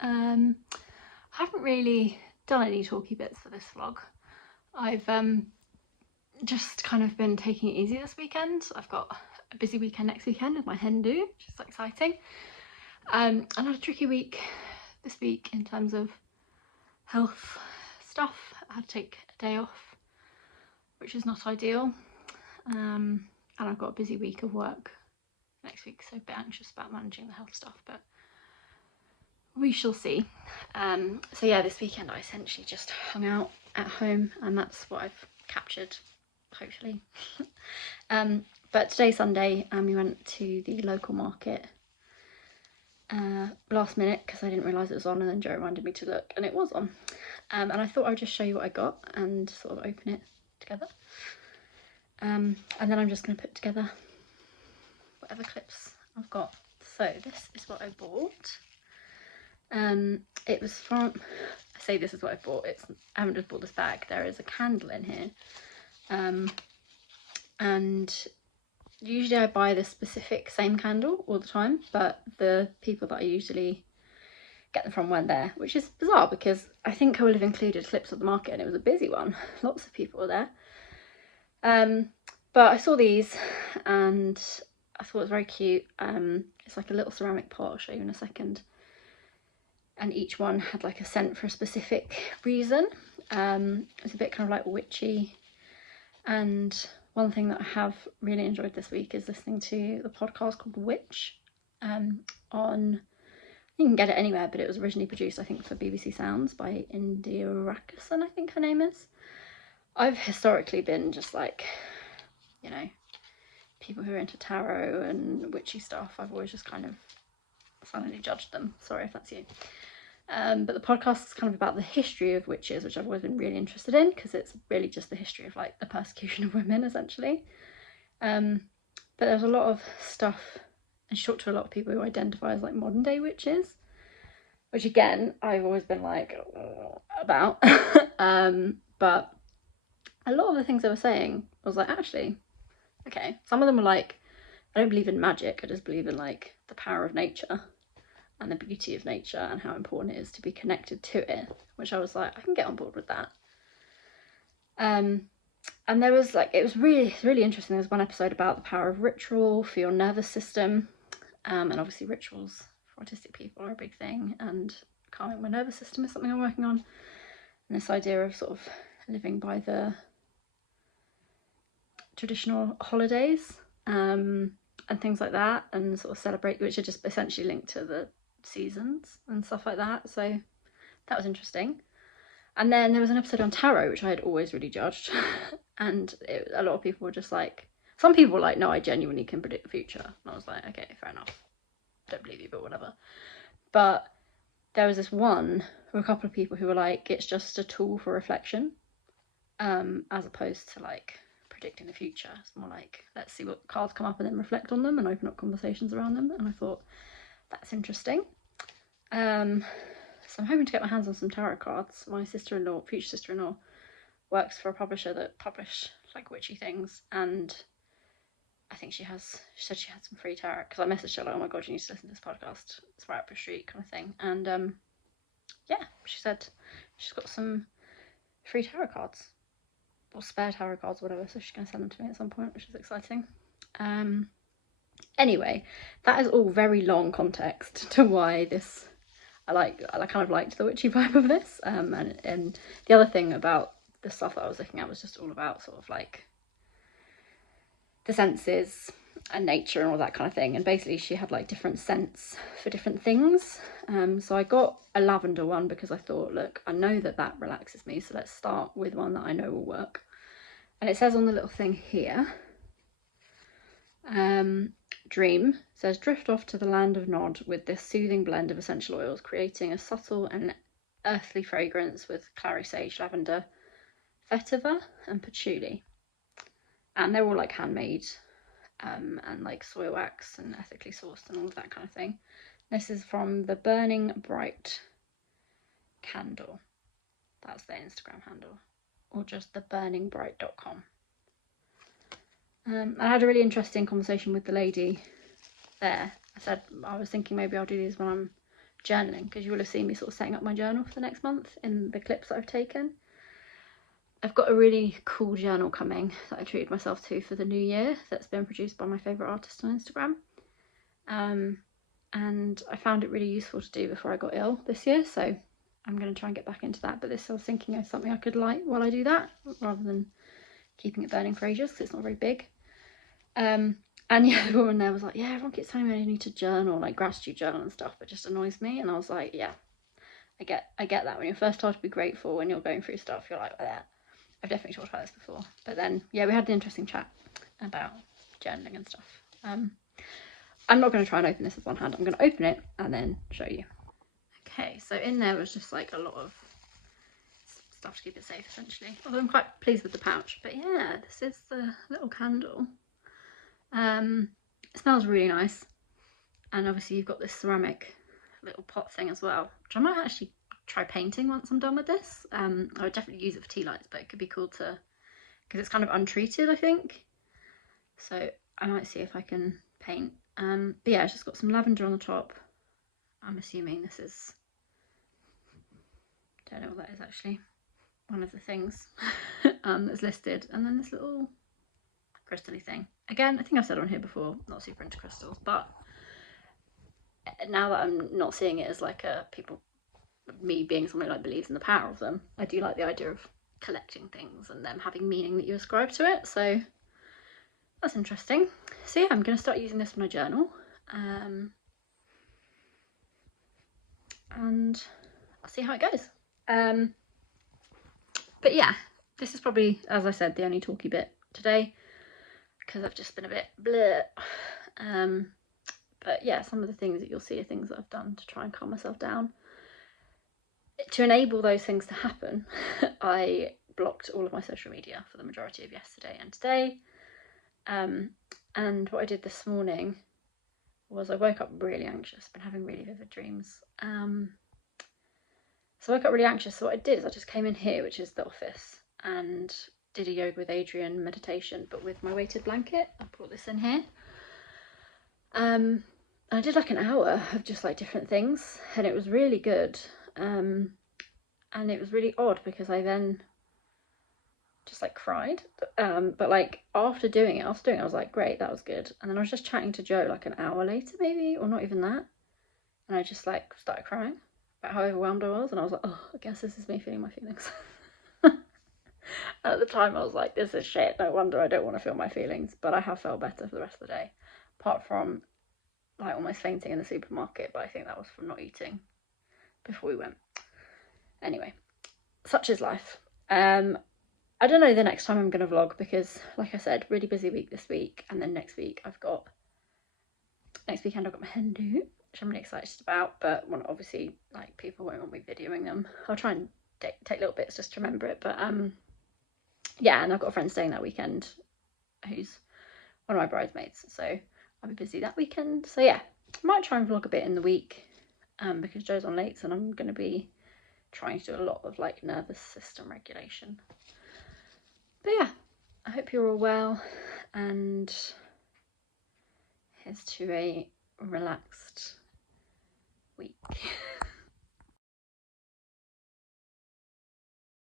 I haven't really done any talky bits for this vlog. I've just kind of been taking it easy this weekend. I've got a busy weekend next weekend with my hen do, which is exciting. I had a tricky week this week in terms of health stuff. I had to take a day off, which is not ideal. And I've got a busy week of work next week, so a bit anxious about managing the health stuff, but we shall see. So yeah, this weekend I essentially just hung out at home, and that's what I've captured, hopefully. But today's Sunday, and we went to the local market last minute because I didn't realise it was on, and then Joe reminded me to look, and it was on. And I thought I'd just show you what I got and sort of open it together. And then I'm just going to put together whatever clips I've got. So this is what I bought. It was from, I say this is what I bought, I haven't just bought this bag, there is a candle in here. And usually I buy this specific same candle all the time, but the people that I usually get them from weren't there, which is bizarre because I think I would have included clips of the market, and it was a busy one. Lots of people were there. But I saw these and I thought it was very cute. It's like a little ceramic pot, I'll show you in a second. And each one had like a scent for a specific reason. It's a bit kind of like witchy. And one thing that I have really enjoyed this week is listening to the podcast called Witch. You can get it anywhere, but it was originally produced, I think, for BBC Sounds by India Rakison, I think her name is. I've historically been just like, you know, people who are into tarot and witchy stuff, I've always just kind of silently judged them. Sorry if that's you. But the podcast is kind of about the history of witches, which I've always been really interested in, because it's really just the history of like the persecution of women, essentially. But there's a lot of stuff, and she talked to a lot of people who identify as like modern day witches, which again I've always been like about. But a lot of the things they were saying, I was like, actually, okay. Some of them were like, I don't believe in magic, I just believe in like the power of nature and the beauty of nature and how important it is to be connected to it, which I was like, I can get on board with that. And there was like, it was really interesting. There was one episode about the power of ritual for your nervous system, and obviously rituals for autistic people are a big thing, and calming my nervous system is something I'm working on. And this idea of sort of living by the traditional holidays and things like that, and sort of celebrate, which are just essentially linked to the seasons and stuff like that. So that was interesting. And then there was an episode on tarot, which I had always really judged. And a lot of people were just like, some people were like, no, I genuinely can predict the future. And I was like, okay, fair enough. Don't believe you, but whatever. But there was this one, or a couple of people who were like, it's just a tool for reflection, as opposed to like predicting the future. It's more like, let's see what cards come up and then reflect on them and open up conversations around them. And I thought, that's interesting. So I'm hoping to get my hands on some tarot cards. My sister-in-law, future sister-in-law, works for a publisher that publish like witchy things, and I think she said she had some free tarot, because I messaged her like, oh my god, you need to listen to this podcast, it's right up your street kind of thing. And yeah, she said she's got some free tarot cards, or spare tarot cards, whatever, so she's going to send them to me at some point, which is exciting. Anyway, that is all very long context to why this, I kind of liked the witchy vibe of this. And the other thing about the stuff that I was looking at was just all about sort of like the senses and nature and all that kind of thing. And basically she had like different scents for different things. So I got a lavender one because I thought, look, I know that relaxes me, so let's start with one that I know will work. And it says on the little thing here, Dream says, drift off to the land of Nod with this soothing blend of essential oils, creating a subtle and earthly fragrance with clary sage, lavender, vetiver and patchouli. And they're all like handmade, and like soy wax and ethically sourced and all of that kind of thing. This is from the Burning Bright Candle. That's their Instagram handle, or just theburningbright.com. I had a really interesting conversation with the lady there. I said, I was thinking maybe I'll do these when I'm journaling, because you will have seen me sort of setting up my journal for the next month in the clips that I've taken. I've got a really cool journal coming that I treated myself to for the new year that's been produced by my favourite artist on Instagram. And I found it really useful to do before I got ill this year, so I'm going to try and get back into that. But this, I was thinking of something I could light while I do that, rather than keeping it burning for ages, because it's not very big. And yeah, the woman there was like, yeah, everyone keeps telling me I need to journal, like gratitude journal and stuff, but it just annoys me. And I was like, yeah, I get that. When you're first told to be grateful, when you're going through stuff, you're like, yeah, I've definitely talked about this before. But then, yeah, we had an interesting chat about journaling and stuff. I'm not going to try and open this with one hand. I'm going to open it and then show you. Okay, so in there was just like a lot of stuff to keep it safe, essentially. Although I'm quite pleased with the pouch. But yeah, this is the little candle. It smells really nice. And obviously you've got this ceramic little pot thing as well, which I might actually try painting once I'm done with this. I would definitely use it for tea lights, but it could be cool to, because it's kind of untreated, I think. So I might see if I can paint. But yeah, it's just got some lavender on the top. I'm assuming this is, don't know what that is actually, one of the things that's listed. And then this little crystal-y thing. Again, I think I've said on here before, not super into crystals, but now that I'm not seeing it as like me being somebody like believes in the power of them, I do like the idea of collecting things and them having meaning that you ascribe to it. So that's interesting. So yeah, I'm going to start using this for my journal. And I'll see how it goes. But yeah, this is probably, as I said, the only talky bit today, because I've just been a bit bleh. But yeah, some of the things that you'll see are things that I've done to try and calm myself down. To enable those things to happen, I blocked all of my social media for the majority of yesterday and today. And what I did this morning was I woke up really anxious, been having really vivid dreams. So I woke up really anxious. So what I did is I just came in here, which is the office, and did a yoga with Adriene meditation, but with my weighted blanket. I brought this in here. I did like an hour of just like different things, and it was really good. And it was really odd because I then just like cried. But like after doing it, I was like, great, that was good. And then I was just chatting to Joe like an hour later, maybe, or not even that. And I just like started crying about how overwhelmed I was. And I was like, oh, I guess this is me feeling my feelings. At the time I was like, this is shit, no wonder I don't want to feel my feelings. But I have felt better for the rest of the day, apart from like almost fainting in the supermarket, but I think that was from not eating before we went. Anyway, such is life. I don't know the next time I'm going to vlog, because like I said, really busy week this week, and then next weekend I've got my hen do, which I'm really excited about, but obviously like people won't want me videoing them. I'll try and take little bits just to remember it, but yeah, and I've got a friend staying that weekend who's one of my bridesmaids, so I'll be busy that weekend. So yeah, I might try and vlog a bit in the week, because Joe's on late, and I'm going to be trying to do a lot of like nervous system regulation. But yeah, I hope you're all well, and here's to a relaxed week.